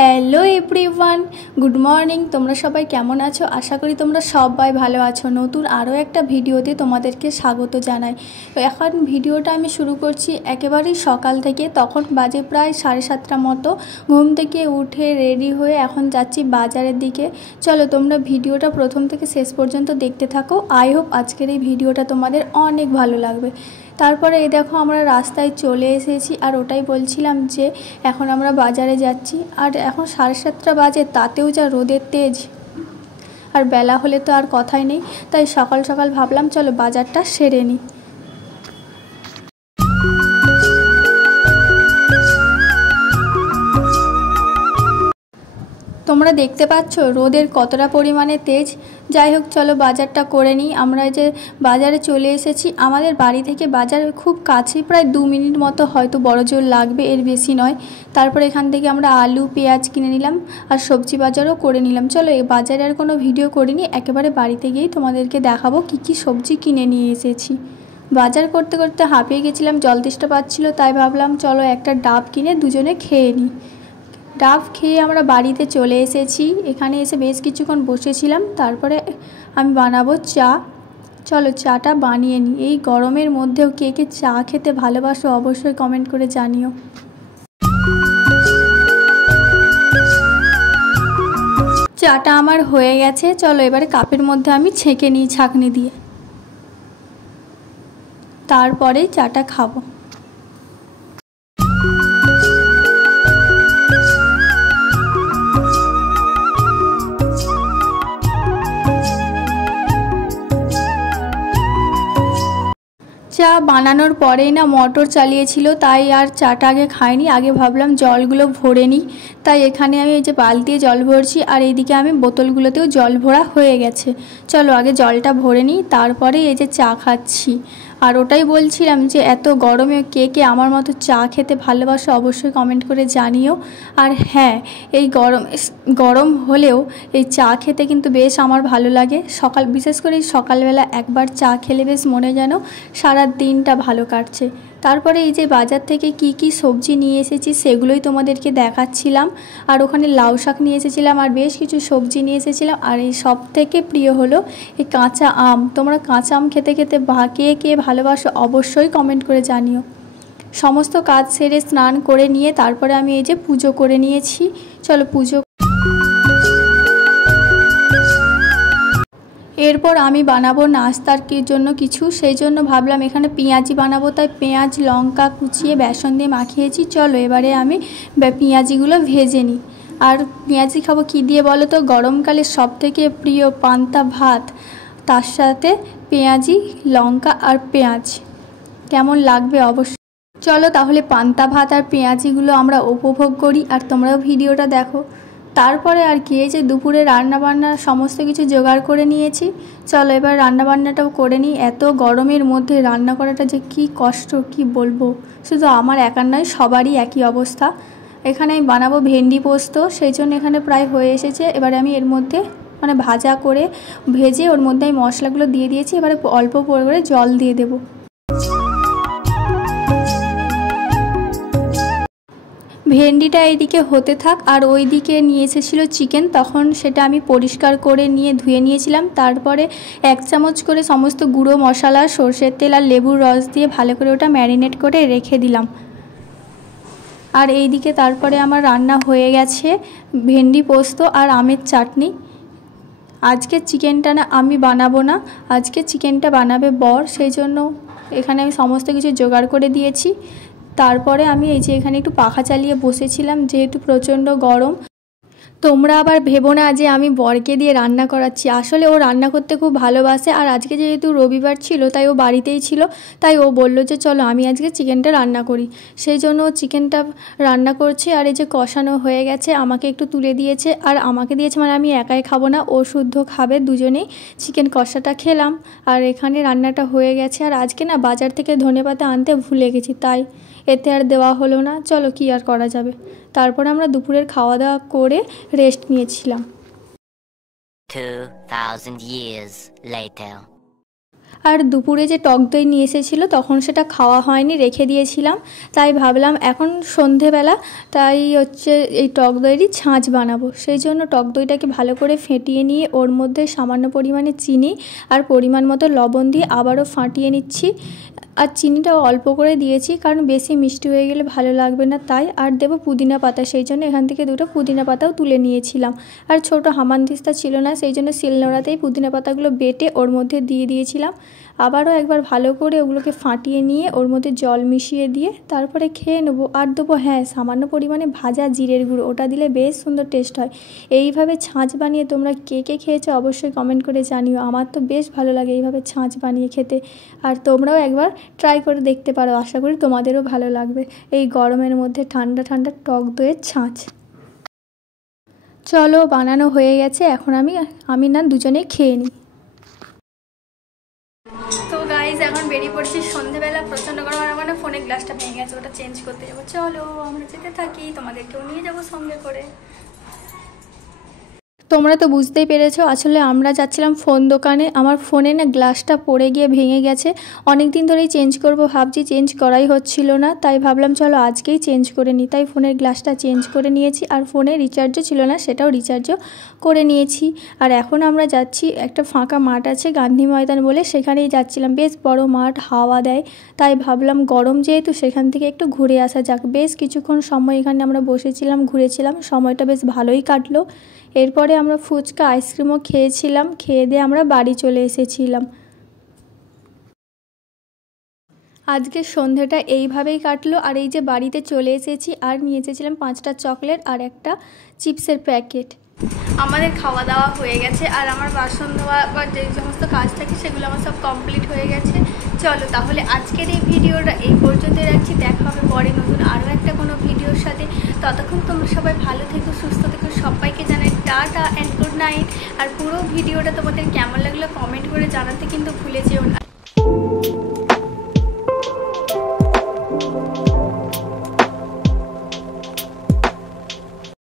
Hello everyone, good morning. তোমরা সবাই কেমন আছো? আশা করি তোমরা সবাই ভালো আছো। নতুন আরও একটা ভিডিওতে তোমাদেরকে স্বাগত জানাই। তো এখন ভিডিওটা আমি শুরু করছি একেবারেই সকাল থেকে। তখন বাজে প্রায় 7:30 মতো। ঘুম থেকে উঠে রেডি হয়ে এখন যাচ্ছি বাজারের দিকে। চলো তোমরা ভিডিওটা প্রথম থেকে শেষ পর্যন্ত দেখতে থাকো। আই হোপ আজকের এই ভিডিওটা তোমাদের অনেক ভালো লাগবে। তারপরে এই দেখো আমরা রাস্তায় চলে এসেছি, আর ওটাই বলছিলাম যে এখন আমরা বাজারে যাচ্ছি। আর এখন 7:30 বাজে, তাতেও যা রোদের তেজ, আর বেলা হলে তো আর কথাই নেই। তাই সকাল সকাল ভাবলাম চলো বাজারটা সেরে নিই। তোমরা দেখতে পাচ্ছ রোদের কতটা পরিমাণে তেজ। যাই হোক চলো বাজারটা করে নিই। আমরা যে বাজারে চলে এসেছি, আমাদের বাড়ি থেকে বাজার খুব কাছেই, প্রায় 2 মিনিট মতো হয়তো বড় জোর লাগবে, এর বেশি নয়। তারপর এখান থেকে আমরা আলু পেঁয়াজ কিনে নিলাম, আর সবজি বাজারও করে নিলাম। চলো এই বাজারে আর কোনো ভিডিও করিনি, একেবারে বাড়িতে গিয়েই তোমাদেরকে দেখাবো কী কী সবজি কিনে নিয়ে এসেছি। বাজার করতে করতে হাঁপিয়ে গেছিলাম, জল তেষ্টা পাচ্ছিলো, তাই ভাবলাম চলো একটা ডাব কিনে দুজনে খেয়ে নিই। ডাব খেয়ে আমরা বাড়িতে চলে এসেছি। এখানে এসে বেশ কিছুক্ষণ বসেছিলাম, তারপরে আমি বানাবো চা। চলো চাটা বানিয়ে নিই। এই গরমের মধ্যেও কে কে চা খেতে ভালোবাসো অবশ্যই কমেন্ট করে জানিও। চাটা আমার হয়ে গেছে। চলো এবারে কাপের মধ্যে আমি ছেঁকে নিই ছাঁকনি দিয়ে, তারপরে চাটা খাবো। চা বানানোর পরেই না মোটর চালিয়েছিল, তাই আর চাটা আগে খাইনি। আগে ভাবলাম জলগুলো ভরে নিই, তাই এখানে আমি এই যে বালতিতে জল ভরছি, আর এইদিকে আমি বোতলগুলোতেও জল ভরা হয়ে গেছে। চলো আগে জলটা ভরে নিই, তারপরে এই যে চা খাচ্ছি। আর ওটাই বলছিলাম যে এত গরমে কে কে আমার মতো চা খেতে ভালোবাসো অবশ্যই কমেন্ট করে জানিও। আর হ্যাঁ, এই গরম হলেও এই চা খেতে কিন্তু বেশ আমার ভালো লাগে। বিশেষ করে সকালবেলা একবার চা খেলে বেশ মনে যেন সারা দিনটা ভালো কাটছে। তারপরে এই যে বাজার থেকে কি কি সবজি নিয়ে এসেছি সেগুলোই তোমাদেরকে দেখাচ্ছিলাম। আর ওখানে লাউ শাক নিয়ে এসেছিলাম, আর বেশ কিছু সবজি নিয়ে এসেছিলাম। আর এই সব থেকে প্রিয় হলো এই কাঁচা আম। তোমরা কাঁচা আম খেতে খেতে কে কে ভালোবাসো অবশ্যই কমেন্ট করে জানিও। সমস্ত কাজ সেরে স্নান করে নিয়ে তারপরে আমি এই যে পুজো করে নিয়েছি। চলো পুজো। এরপর আমি বানাবো নাস্তার জন্য কিছু, সেই জন্য ভাবলাম এখানে পেঁয়াজি বানাবো, তাই পেঁয়াজ লঙ্কা কুচিয়ে বেসন দিয়ে মাখিয়েছি। চলো এবারে আমি পেঁয়াজিগুলো ভেজে নিই। আর পেঁয়াজি খাবো কী দিয়ে বলো তো? গরমকালে সবথেকে প্রিয় পান্তা ভাত, তার সাথে পেঁয়াজি লঙ্কা আর পেঁয়াজ। কেমন লাগবে অবশ্যই। চলো তাহলে পান্তা ভাত আর পেঁয়াজিগুলো আমরা উপভোগ করি, আর তোমরাও ভিডিওটা দেখো। তারপরে আর কি, এই যে দুপুরে রান্নাবান্না সমস্ত কিছু জোগাড় করে নিয়েছি। চলো এবার রান্নাবান্নাটাও করে নিই। এত গরমের মধ্যে রান্না করাটা যে কি কষ্ট কি বলবো, শুধু আমার একার নয় সবারই একই অবস্থা। এখানে আমি বানাবো ভেন্ডি পোস্ত, সেই জন্য এখানে প্রায় হয়ে এসেছে। এবারে আমি এর মধ্যে ভাজা করে ভেজে ওর মধ্যে আমি মশলাগুলো দিয়ে দিয়েছি। এবারে অল্প করে জল দিয়ে দেবো। ভেন্ডিটা এইদিকে হতে থাক, আর ওই দিকে নিয়ে এসেছিলো চিকেন, তখন সেটা আমি পরিষ্কার করে নিয়ে ধুয়ে নিয়েছিলাম। তারপরে 1 চামচ করে সমস্ত গুঁড়ো মশলা, সর্ষের তেল আর লেবুর রস দিয়ে ভালো করে ওটা ম্যারিনেট করে রেখে দিলাম। আর এইদিকে তারপরে আমার রান্না হয়ে গেছে ভেন্ডি পোস্ত আর আমের চাটনি। আজকে চিকেনটা না আমি বানাবো না, আজকে চিকেনটা বানাবে বর, সেই জন্য এখানে আমি সমস্ত কিছু জোগাড় করে দিয়েছি। তারপরে আমি এই যে এখানে একটু পাখা চালিয়ে বসেছিলাম, যেহেতু প্রচণ্ড গরম। তোমরা আবার ভেবো না যে আমি বরকে দিয়ে রান্না করাচ্ছি, আসলে ও রান্না করতে খুব ভালোবাসে। আর আজকে যেহেতু রবিবার ছিল, তাই ও বাড়িতেই ছিল, তাই ও বললো যে চলো আমি আজকে চিকেনটা রান্না করি। সেই জন্য ও চিকেনটা রান্না করছে। আর এই যে কষানো হয়ে গেছে, আমাকে একটু তুলে দিয়েছে, আর আমাকে দিয়েছে আমি একাই খাবো না, ও শুদ্ধ খাবে। দুজনেই চিকেন কষাটা খেলাম, আর এখানে রান্নাটা হয়ে গেছে। আর আজকে না বাজার থেকে ধনেপাতা আনতে ভুলে গেছি, তাই এতে আর দেওয়া হলো না। চলো কি আর করা যাবে। তারপর আমরা দুপুরের খাওয়া দাওয়া করে রেস্ট নিয়েছিলাম। 2000 years later. আর দুপুরে যে টক দই নিয়ে এসেছিলো তখন সেটা খাওয়া হয়নি, রেখে দিয়েছিলাম। তাই ভাবলাম এখন সন্ধেবেলা তাই হচ্ছে এই টক দইয়েরই ছাঁচ বানাবো। সেই জন্য টক দইটাকে ভালো করে ফেটিয়ে নিয়ে ওর মধ্যে সামান্য পরিমাণে চিনি আর পরিমাণ মতো লবণ দিয়ে আবারও ফাটিয়ে নিচ্ছি। আর চিনিটাও অল্প করে দিয়েছি, কারণ বেশি মিষ্টি হয়ে গেলে ভালো লাগবে না তাই। আর দেবো পুদিনা পাতা, সেই জন্য এখান থেকে 2টো পুদিনা পাতাও তুলে নিয়েছিলাম। আর ছোটো হামানদিস্তা ছিল না, সেই জন্য শিলনোড়াতেই পুদিনা পাতাগুলো বেটে ওর মধ্যে দিয়ে দিয়েছিলাম। আবারও একবার ভালো করে ওগুলোকে ফাটিয়ে নিয়ে ওর মধ্যে জল মিশিয়ে দিয়ে তারপরে খেয়ে নেবো। আর দেবো সামান্য পরিমাণে ভাজা জিরের গুঁড়ো, ওটা দিলে বেশ সুন্দর টেস্ট হয়। এইভাবে ছাঁচ বানিয়ে তোমরা কে কে খেয়েছো অবশ্যই কমেন্ট করে জানিও। আমার তো বেশ ভালো লাগে এইভাবে ছাঁচ বানিয়ে খেতে। আর তোমরাও একবার ট্রাই করে দেখতে পারো, আশা করি তোমাদেরও ভালো লাগবে এই গরমের মধ্যে ঠান্ডা ঠান্ডা টক দইয়ের ছাঁচ। চলো বানানো হয়ে গেছে, এখন আমি না দুজনেই খেয়ে নিই। তো গাইজ এখন বেরিয়ে পড়ছি সন্ধেবেলা, প্রচণ্ড গরম। আর আমার না ফোনের গ্লাসটা ভেঙে গেছে, ওটা চেঞ্জ করতে যাবো। চলো আমরা যেতে থাকি, তোমাদেরকেও নিয়ে যাবো সঙ্গে করে। তোমরা তো বুঝতেই পেরেছো, আসলে আমরা যাচ্ছিলাম ফোন দোকানে। আমার ফোনে না গ্লাসটা পড়ে গিয়ে ভেঙে গেছে। অনেক দিন ধরেই চেঞ্জ করব ভাবছি, চেঞ্জ করাই হচ্ছিল না। তাই ভাবলাম চলো আজকেই চেঞ্জ করে নিই। তাই ফোনের গ্লাসটা চেঞ্জ করে নিয়েছি। আর ফোনে রিচার্জও ছিল না, সেটাও রিচার্জও করে নিয়েছি। আর এখন আমরা যাচ্ছি, একটা ফাঁকা মাঠ আছে গান্ধী ময়দান বলে, সেখানেই যাচ্ছিলাম। বেশ বড় মাঠ, হাওয়া দেয়। তাই ভাবলাম গরম যেহেতু সেখান থেকে একটু ঘুরে আসা যাক। বেশ কিছুক্ষণ সময় এখানে আমরা বসেছিলাম, ঘুরেছিলাম, সময়টা বেশ ভালোই কাটলো। এরপরে আমরা ফুচকা আইসক্রিমও খেয়েছিলাম, খেয়ে দিয়ে আমরা বাড়ি চলে এসেছিলাম। আজকের সন্ধ্যাটা এইভাবেই কাটলো। আর এই যে বাড়িতে চলে এসেছি, আর নিয়ে এসেছিলাম 5টা চকলেট আর একটা চিপসের প্যাকেট। আমাদের খাওয়া দাওয়া হয়ে গেছে, আর আমার বাসন ধোয়া বা যে সমস্ত কাজ থাকে সেগুলো আমার সব কমপ্লিট হয়ে গেছে। চলো তাহলে আজকের এই ভিডিওটা এই পর্যন্তই রাখছি। দেখা হবে পরে নতুন আরও একটা কোনো ভিডিওর সাথে। ততক্ষণ তোমরা সবাই ভালো থেকো, সুস্থ থেকো। সবাইকে জানাই টাটা অ্যান্ড গুড নাইট। আর পুরো ভিডিওটা তোমাদের কেমন লাগলো কমেন্ট করে জানাতে কিন্তু ভুলে যেও না।